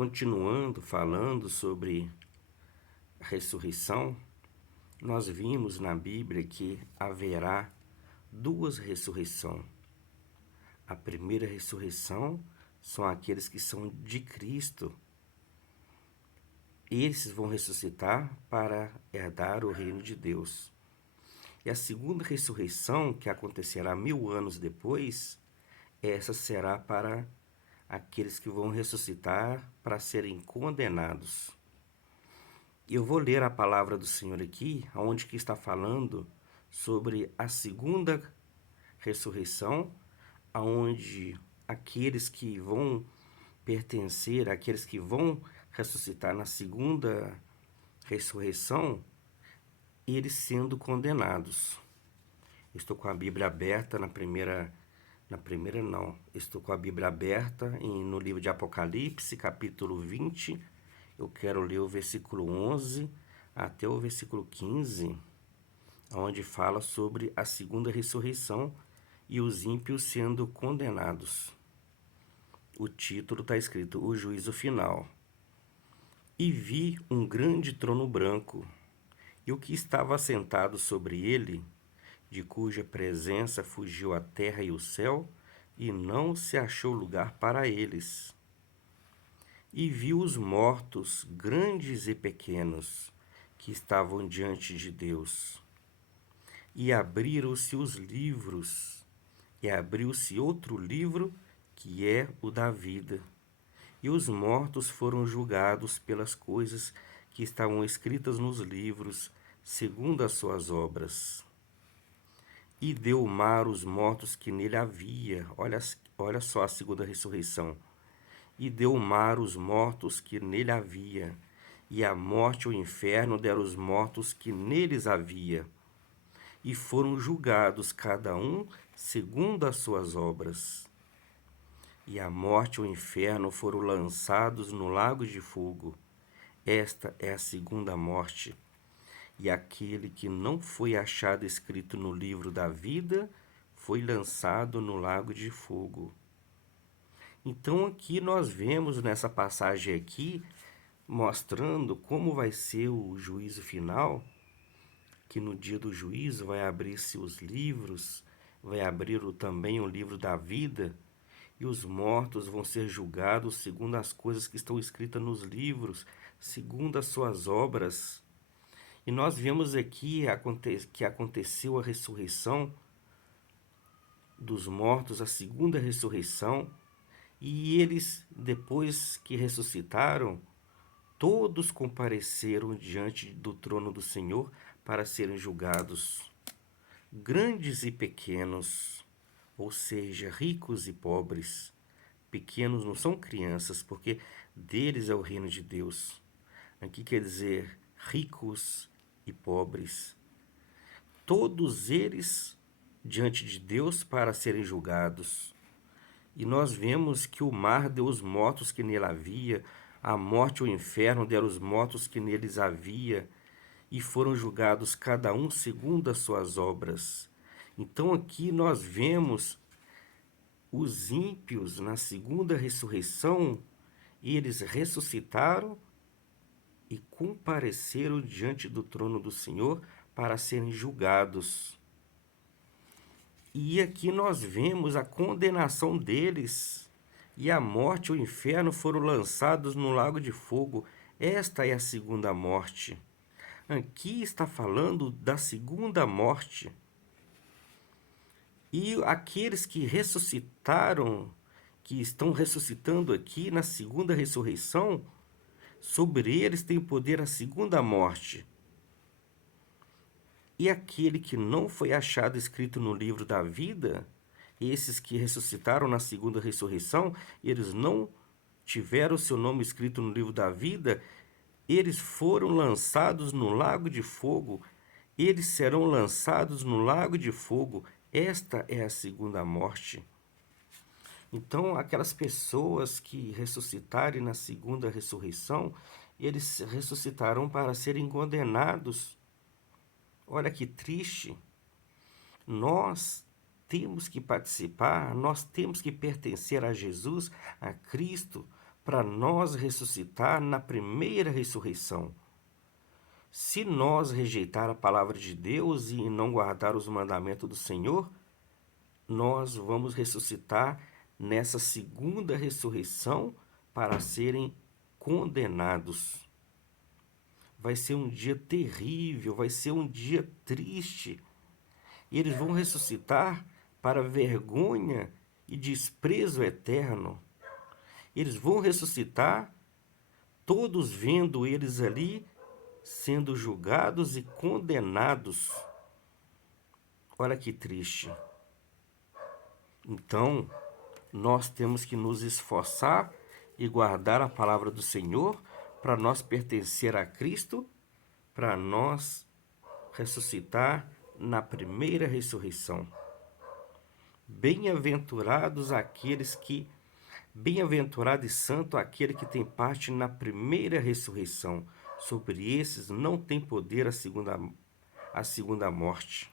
Continuando falando sobre a ressurreição, nós vimos na Bíblia que haverá duas ressurreições. A primeira ressurreição são aqueles que são de Cristo. Esses vão ressuscitar para herdar o reino de Deus. E a segunda ressurreição, que acontecerá 1000 anos depois, essa será para aqueles que vão ressuscitar para serem condenados. Eu vou ler a palavra do Senhor aqui, onde que está falando sobre a segunda ressurreição, onde aqueles que vão pertencer, aqueles que vão ressuscitar na segunda ressurreição, eles sendo condenados. Estou com a Bíblia aberta estou com a Bíblia aberta no livro de Apocalipse, capítulo 20. Eu quero ler o versículo 11 até o versículo 15, onde fala sobre a segunda ressurreição e os ímpios sendo condenados. O título está escrito: O Juízo Final. E vi um grande trono branco, e o que estava assentado sobre ele, de cuja presença fugiu a terra e o céu, e não se achou lugar para eles. E vi os mortos, grandes e pequenos, que estavam diante de Deus. E abriram-se os livros, e abriu-se outro livro, que é o da vida. E os mortos foram julgados pelas coisas que estavam escritas nos livros, segundo as suas obras. E deu o mar os mortos que nele havia. Olha só a segunda ressurreição. E deu o mar os mortos que nele havia, e a morte e o inferno deram os mortos que neles havia. E foram julgados cada um segundo as suas obras. E a morte e o inferno foram lançados no lago de fogo. Esta é a segunda morte. E aquele que não foi achado escrito no livro da vida foi lançado no lago de fogo. Então aqui nós vemos nessa passagem aqui, mostrando como vai ser o juízo final, que no dia do juízo vai abrir-se os livros, vai abrir também o livro da vida, e os mortos vão ser julgados segundo as coisas que estão escritas nos livros, segundo as suas obras. E nós vemos aqui que aconteceu a ressurreição dos mortos, a segunda ressurreição, e eles, depois que ressuscitaram, todos compareceram diante do trono do Senhor para serem julgados, grandes e pequenos, ou seja, ricos e pobres. Pequenos não são crianças, porque deles é o reino de Deus. Aqui quer dizer ricos e pobres. Todos eles diante de Deus para serem julgados. E nós vemos que o mar deu os mortos que nele havia, a morte e o inferno deram os mortos que neles havia, e foram julgados cada um segundo as suas obras. Então aqui nós vemos os ímpios na segunda ressurreição, e eles ressuscitaram e compareceram diante do trono do Senhor para serem julgados. E aqui nós vemos a condenação deles, e a morte e o inferno foram lançados no lago de fogo. Esta é a segunda morte. Aqui está falando da segunda morte. E aqueles que ressuscitaram, que estão ressuscitando aqui na segunda ressurreição, sobre eles tem poder a segunda morte. E aquele que não foi achado escrito no livro da vida, esses que ressuscitaram na segunda ressurreição, eles não tiveram seu nome escrito no livro da vida, eles foram lançados no lago de fogo. Eles serão lançados no lago de fogo. Esta é a segunda morte. Então, aquelas pessoas que ressuscitarem na segunda ressurreição, eles ressuscitarão para serem condenados. Olha que triste. Nós temos que participar, nós temos que pertencer a Jesus, a Cristo, para nós ressuscitar na primeira ressurreição. Se nós rejeitar a palavra de Deus e não guardar os mandamentos do Senhor, nós vamos ressuscitar nessa segunda ressurreição para serem condenados. Vai ser um dia terrível, vai ser um dia triste. E eles vão ressuscitar para vergonha e desprezo eterno. Eles vão ressuscitar, todos vendo eles ali sendo julgados e condenados. Olha que triste. Então, nós temos que nos esforçar e guardar a palavra do Senhor para nós pertencer a Cristo, para nós ressuscitar na primeira ressurreição. Bem-aventurados aqueles que Bem-aventurado e santo aquele que tem parte na primeira ressurreição. Sobre esses não tem poder a segunda morte.